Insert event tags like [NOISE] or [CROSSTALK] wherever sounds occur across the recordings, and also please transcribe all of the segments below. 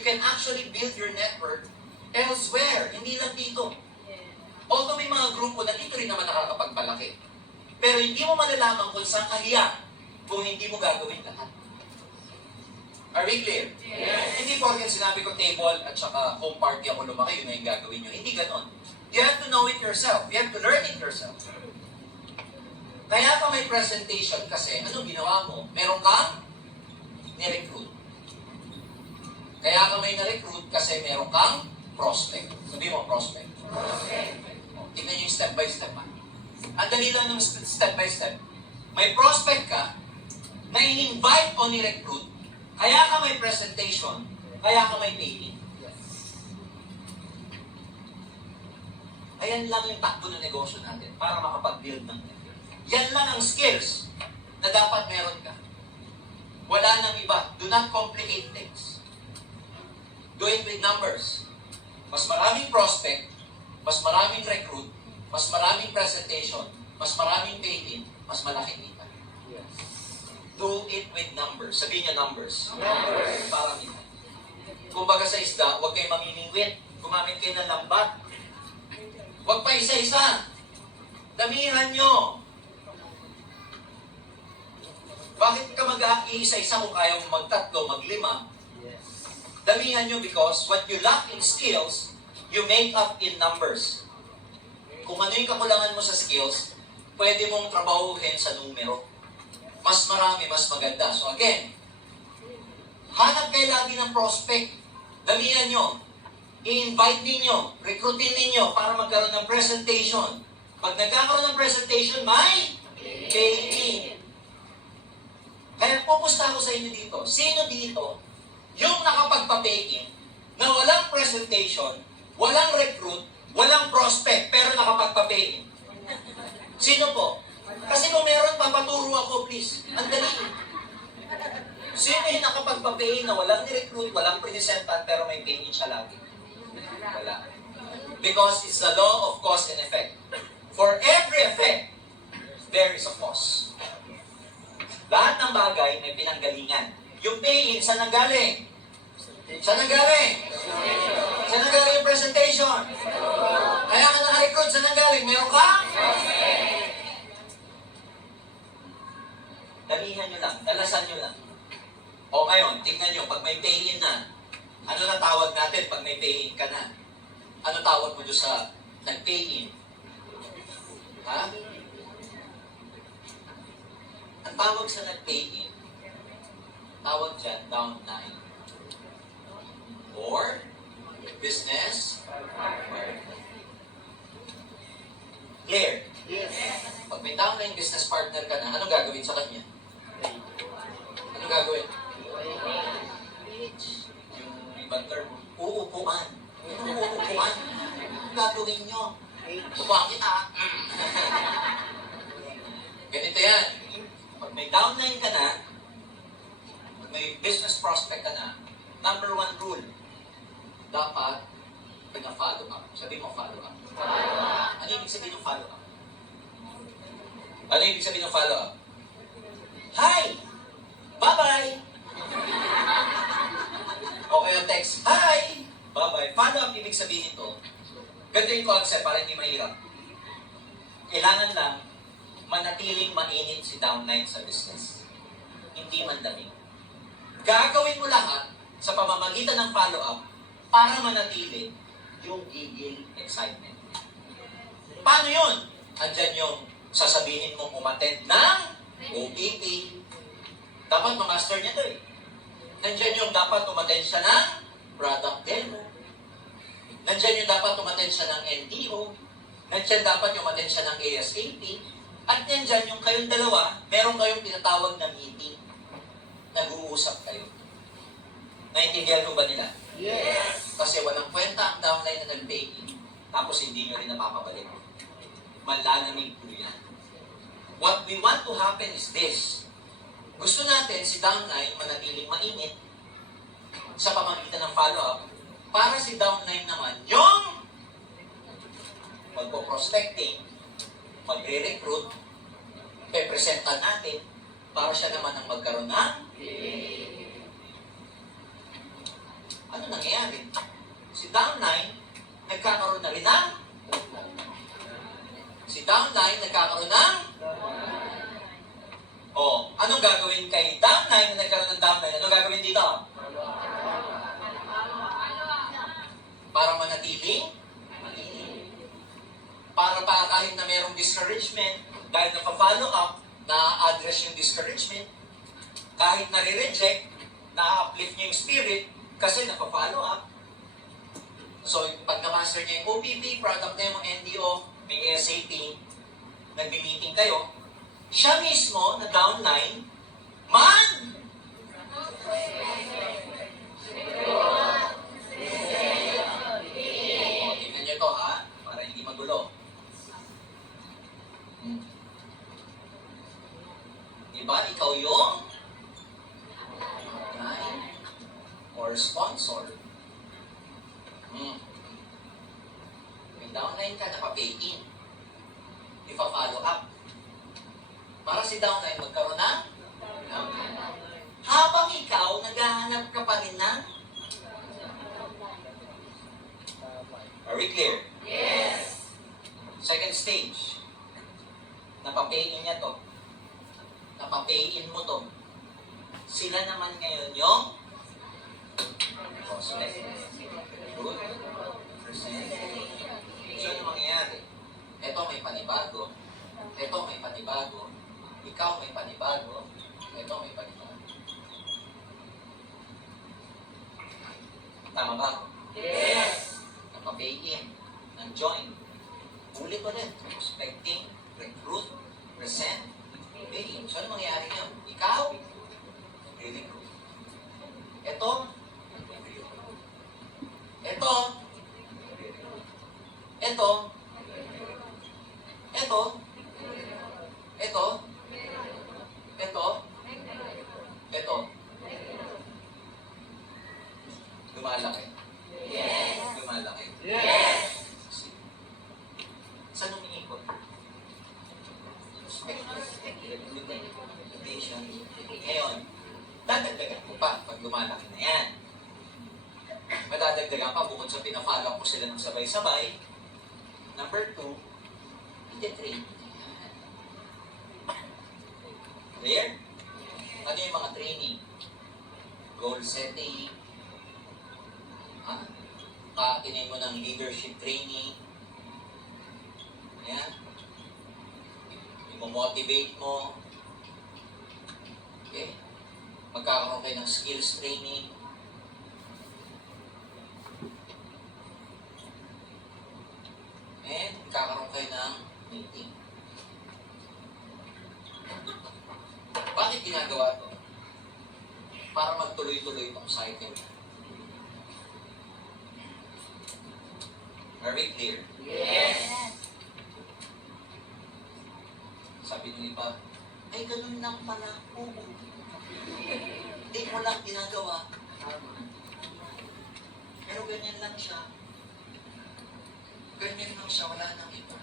you can actually build your network elsewhere, hindi lang dito. Although may mga grupo na dito rin naman nakakapagpalaki. Pero hindi mo malalaman kung saan kahiya kung hindi mo gagawin lahat. Are we clear? Hindi porket sinabi ko table at saka home party ako lumaki, yun na yung gagawin nyo. Hindi ganon. You have to know it yourself. You have to learn it yourself. Kaya ka may presentation kasi, ano ginawa mo? Meron kang ni-recruit. Kaya ka may na-recruit kasi meron kang prospect. Sabi mo, prospect. O, Tingnan nyo yung step by step ha. Ang dali lang ng st- step by step. May prospect ka, na in-invite o ni-recruit, kaya ka may presentation, kaya ka may paying. Ayan lang yung takbo ng negosyo natin para makapag-build ng network. Yan lang ang skills na dapat meron ka. Wala nang iba. Do not complicate things. Do it with numbers. Mas maraming prospect, mas maraming recruit, mas maraming presentation, mas maraming pay-in, mas malaki kita. Do it with numbers. Sabihin niyo numbers. Numbers. Paramihan. Kumbaga sa isda, huwag kayo mamimingwit. Gumamit kayo ng lambat. Huwag pa isa-isa. Damihan nyo. Bakit ka mag-iisa-isa kung kaya mo magtatlo, maglima? Damihan nyo because what you lack in skills, you make up in numbers. Kung ano yung kakulangan mo sa skills, pwede mong trabahuhin sa numero. Mas marami, mas maganda. So again, hanap kayo lagi ng prospect. Damihan nyo. I-invite ninyo, recruitin ninyo para magkaroon ng presentation. Pag nagkakaroon ng presentation, may pay Kaya pupusta ako sa inyo dito. Sino dito yung nakapagpa-pay na walang presentation, walang recruit, walang prospect, pero nakapagpa-pay Sino po? Kasi kung meron, papaturo ako, please. Ang dali. Sino yung nakapagpa-pay na walang ni-recruit, walang presentan, pero may pay siya lagi? Wala. Because it's the law of cause and effect. For every effect, there is a cause. Lahat ng bagay may pinanggalingan. Pay-in, saan nanggaling? Saan nanggaling? Saan nanggaling yung presentation? Kaya ka naka-recruit, saan nanggaling? Meron ka? Dalihan nyo lang, dalasan nyo lang. O ngayon, tingnan nyo, pag may pay-in na, ano na tawag natin pag may pay-in ka na? Ano tawag mo doon sa nag-pay-in? Ha? Ang tawag sa nag-pay-in, tawag dyan, down line. Or, business Clear? Pag may downline business partner ka na, anong gagawin sa kanya? Anong gagawin? Yung ibang term, uupuan. Uupuan. Anong gagawin nyo? Upuan kita. [LAUGHS] Ganito yan. Pag may downline ka na, may business prospect ka na, number one rule, dapat pag-follow up. Sabi mo follow up. Ano ibig sabihin ng follow up? Ano ibig sabihin ng follow up? Hi! Bye-bye! Okay ang text, Hi! Bye-bye. Follow up ibig sabihin ito. Ganito yung concept para hindi mahirap. Kailangan lang manatiling mainit si downline sa business. Hindi man lamig. Gagawin mo lahat sa pamamagitan ng follow-up para manatili yung gigil excitement. Paano yun? Andyan yung sasabihin mong umattend ng OPP. Dapat ma-master niya to eh. Nandyan yung dapat umattend siya ng product demo. Nandyan yung dapat umattend siya ng NDO. Nandyan dapat yung umattend siya ng ASAP. At nandyan yung kayong dalawa, meron kayong tinatawag na meeting. Nag-uusap kayo. Naintindihan mo ba nila? Kasi walang kwenta ang downline na nag-baking, tapos hindi nyo rin napapabalik. Malalamig po yan. What we want to happen is this. Gusto natin si downline manatiling mainit sa pamagitan ng follow-up para si downline naman yung magpo-prospecting, magre-recruit, pepresentan natin para siya naman ang magkaroon ng ano na manatiling makinig. Para pa kahit na merong discouragement, dahil na-follow up, na-address yung discouragement, kahit nare-reject, na-uplift niya yung spirit, kasi na-follow up. So, pag na-master niya yung OPP, product demo, NDO, may SAP, nagbi-meeting kayo, siya mismo na downline, man! O, tingnan niyo to ha, para hindi magulo. Hmm. Diba, ikaw yung or sponsor. Hmm. May downline ka, napapay in. Ipa-follow up. Para si downline magkaroon ng habang ikaw, naghahanap ka pa rin ng Are we clear? Yes. Second stage. Napapayin niya to. Napapayin mo to. Sila naman ngayon yung. So, ano mangyayari? Ito may panibago. Ito may panibago. Ikaw may panibago. Ito may panibago. Tama ba? Napapay in ng join. Ulit ulit. Prospecting, recruit, present, pay in. So, ano mangyayari niyo? Ikaw, re-recruit. Ito, re-recruit. Ito, re-recruit. Ito, ito, ito, ito, ito. Lumalaki. Lumalaki. Saan umiikot? Expectation. Ngayon, dadagdagan ko pa pag lumalaki na yan. Madadagdagan pa bukod sa pinafollow ko sila ng sabay-sabay. Number two, iti-train. Clear? Ano yung mga training? Goal setting, ha? Paatinin mo ng leadership training. Ayan. Imo-motivate mo. Magkakaroon kayo ng skills training. And magkakaroon kayo ng meeting. Bakit ginagawa to? Para magtuloy-tuloy itong cycle. Very clear. Sabi ng iba, lang pala. Oo. Hindi mo lang ginagawa. Pero ganyan lang siya. Ganyan lang siya, wala nang iba.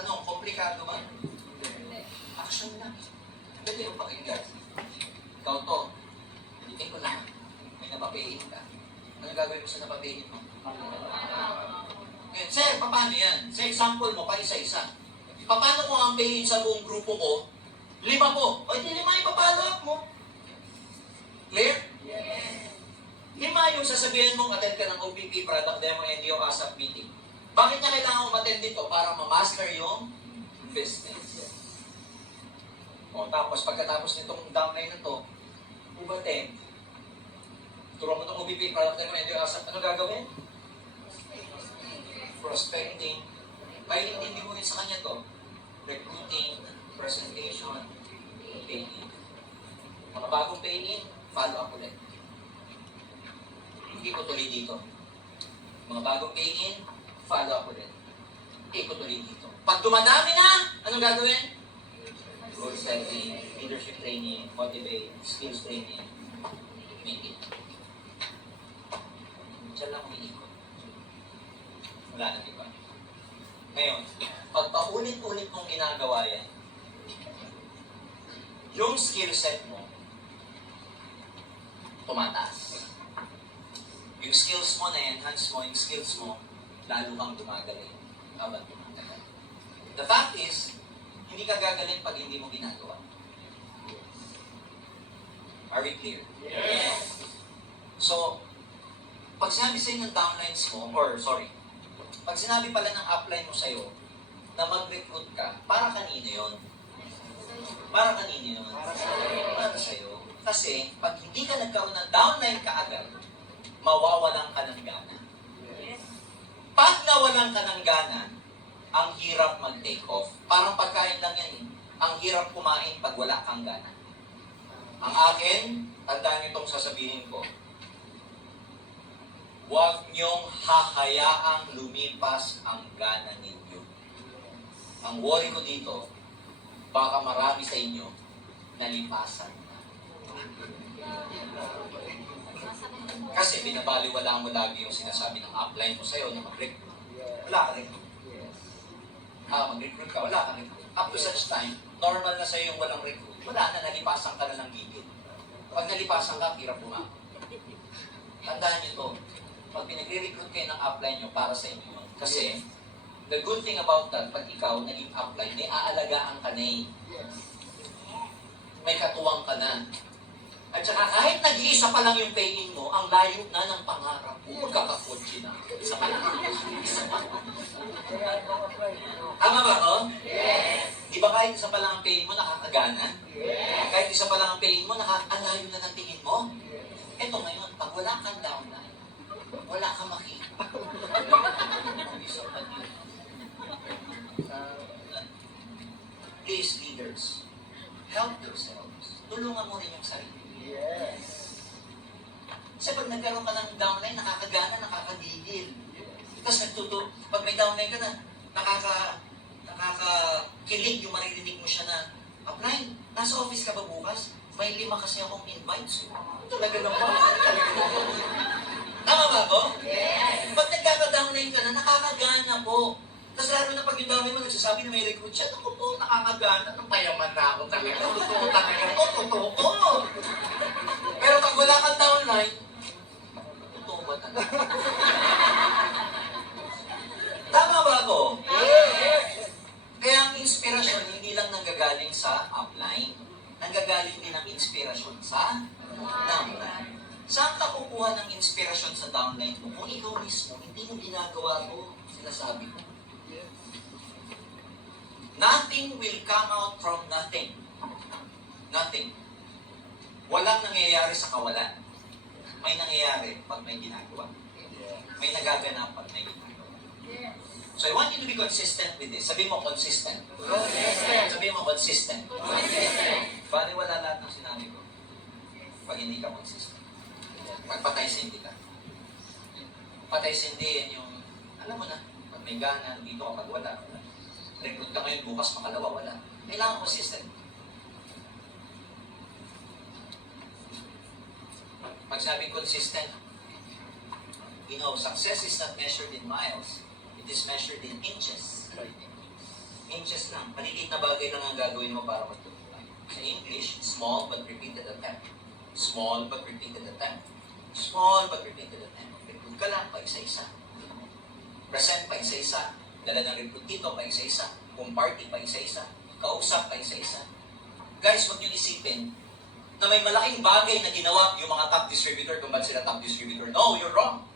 Ano, komplikado ba? Action lang. Pwede yung pakinggan. Ikaw to, hindi ko lang. May napapayin ka. Ano gagawin mo sa napapayin mo? Ngayon, sir, paano yan? Sa example mo, pa isa-isa. Paano ko ang payin sa buong grupo ko? Lima po. O, di lima yung papalo up mo. Clear? Lima yung sasabihin mong attend ka ng OPP, product demo, NDO, ASAP meeting. Bakit niya kailangan umattend dito? Para ma-master yung business. O, tapos pagkatapos nitong downline na to, umattend. Turo mo itong OPP, product demo, NDO, ASAP. Ano gagawin? Prospecting. Kaya hindi mo rin sa kanya to. Recruiting, presentation, pay-in. Pay-in, follow up ulit. Hindi ko tuloy dito. Mga bagong pay-in, follow up ulit. Hindi ko tuloy dito. Pag dumadami na, anong gagawin? Goal setting, leadership training, motivate, skills training, meeting. Diyan lang umiikot. Wala na iba. Ngayon, pag paulit-ulit mong ginagawa yan, yung skill set mo, tumataas. Yung skills mo na-enhance mo, yung skills mo, lalo kang gumagaling habang tumatagal. The fact is, hindi ka gagaling pag hindi mo ginagawa. Are we clear? Yes. So, pag sinabi sa'yo ng downlines mo, or sorry, pag sinabi pala ng upline mo sa'yo na mag-recruit ka, para kanino yun? Para kanino yun? Para sa'yo. Kasi, pag hindi ka nagkaroon ng downline ka agad, mawawalan ka ng gana. Pag nawalan ka ng gana, ang hirap mag-take off. Parang pagkain lang yan eh. Ang hirap kumain pag wala kang gana. Ang akin, tandaan niyo itong sasabihin ko. Huwag niyong hahayaang lumipas ang gana ninyo. Ang worry ko dito, baka marami sa inyo nalipasan na. Kasi binabaliwala mo lagi yung sinasabi ng upline mo sa'yo na mag-recruit. Wala ka rin. Ah, mag-recruit ka, wala ka rin. Up to such time, normal na sa'yo yung walang recruit. Wala na, nalipasan ka na ng gigit. Pag nalipasan ka, hirap bumako. Tandaan niyo to. Pag pinagre-recruit kayo ng upline nyo, para sa inyo. Kasi, the good thing about that, pag ikaw naging upline, may aalagaan ka na eh. May katuwang ka na. At saka kahit nag-iisa pa lang yung pay-in mo, ang layo na ng pangarap mo. Magkakakotse na. Isa pa lang. Isa pa. Tama ba ako? Yes! Di ba kahit isa pa lang ang pay-in mo, nakakagana? Yes! Kahit isa pa lang ang pay-in mo, nakakalayo na ng tingin mo? Ito ngayon, pag wala kang downline, wala kang makita. Isa pa yun. Please, leaders, help yourselves. Tulungan mo rin yung sarili. Kasi pag nagkaroon ka ng downline, nakakagana, nakakagigil. Tapos nagtuto, pag may downline ka na, nakaka, nakakakilig yung maririnig mo siya na, Upline, nasa office ka ba bukas? May lima kasi akong invites. Talaga naman. Talaga naman. Tama ba ako? Yes. Pag nagkaka-downline ka na, nakakagana po. Tapos lalo na pag yung downline mo nagsasabi na may recruit siya, naku po, nakakagana. Nang payaman na ako talaga. [LAUGHS] Totoo talaga to, totoo. Pero pag wala kang downline, totoo ba talaga? [LAUGHS] Tama ba ako? Kaya ang inspirasyon hindi lang nanggagaling sa upline. Nanggagaling din ang inspirasyon sa downline. Saan ka kukuha ng inspirasyon sa downline mo? Kung ikaw mismo, hindi mo ginagawa to, sinasabi ko. Nothing will come out from nothing. Nothing. Walang nangyayari sa kawalan. May nangyayari pag may ginagawa. May nagaganap pag may ginagawa. So I want you to be consistent with this. Sabi mo consistent. Consistent. Sabi mo consistent. Consistent. Bali wala lahat ng sinabi ko. Pag hindi ka consistent. Pagpatay sindi ka. Patay sindi yan yung, alam mo na, pag may gana, dito ka pag wala. Recruit ka ngayon, bukas makalawa, wala. Kailangan consistent. Pag sabing consistent, you know, success is not measured in miles. It is measured in inches. Inches lang. Maliliit na bagay lang ang gagawin mo para matutunan. Sa English, small but repeated attempt. Small but repeated attempt. Small but repeated attempt. Recruit lang, pa isa-isa. Present pa isa-isa. Dala ng recruit dito, pa isa-isa. Kung party, pa isa-isa. Kausap, pa isa-isa. Guys, huwag niyo isipin na may malaking bagay na ginawa yung mga top distributor kung ba't sila top distributor. No, you're wrong.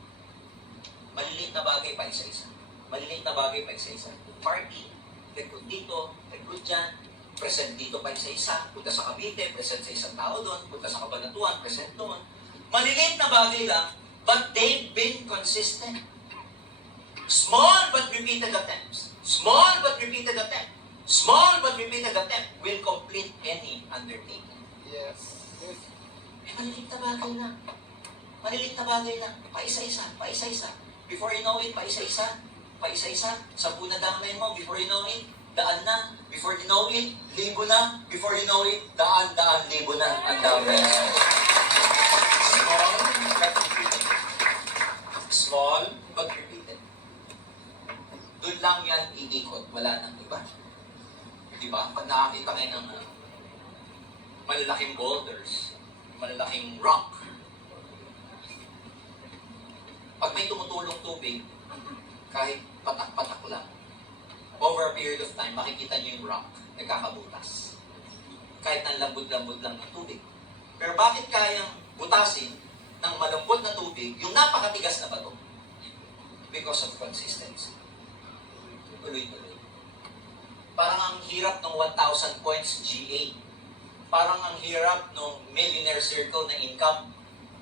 Maliliit na bagay pa isa-isa. Maliliit na bagay pa isa-isa. Party, recruit dito, recruit dyan, present dito pa isa-isa, punta sa Cavite, present sa isang tao doon, punta sa Cabanatuan, present doon. Maliliit na bagay lang, but they've been consistent. Small but repeated attempts. Small but repeated attempt. Small but repeated attempt will complete any undertaking. Yes. Eh, maliliit na bagay lang. Maliliit na bagay lang. Paisa-isa, paisa-isa. Before you know it, paisa-isa, paisa-isa. Sampu na downline mo, before you know it, daan na. Before you know it, libo na. Before you know it, daan, daan, libo na ang mo. Small but repeated. Small but repeated. Doon lang yan iikot, wala nang iba. Diba? Pag nakakita kayo ng uh, malalaking boulders, malalaking rock. Pag may tumutulong tubig, kahit patak-patak lang, over a period of time, makikita niyo yung rock, nagkakabutas. Kahit ang lambot-lambot lang ng tubig. Pero bakit kayang butasin ng malambot na tubig yung napakatigas na bato. Because of consistency. Parang ang hirap ng 1,000 points GA. Parang ang hirap ng millionaire circle na income.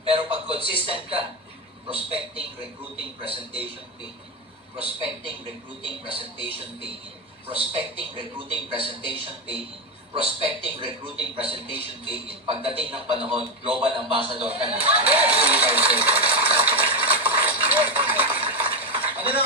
Pero pag consistent ka, prospecting, recruiting, presentation, pay in. Prospecting, recruiting, presentation, pay in. Prospecting, recruiting, presentation, pay in. Prospecting, recruiting, presentation, pay in. Pagdating ng panahon, global ambassador ka na. Millionaire circle.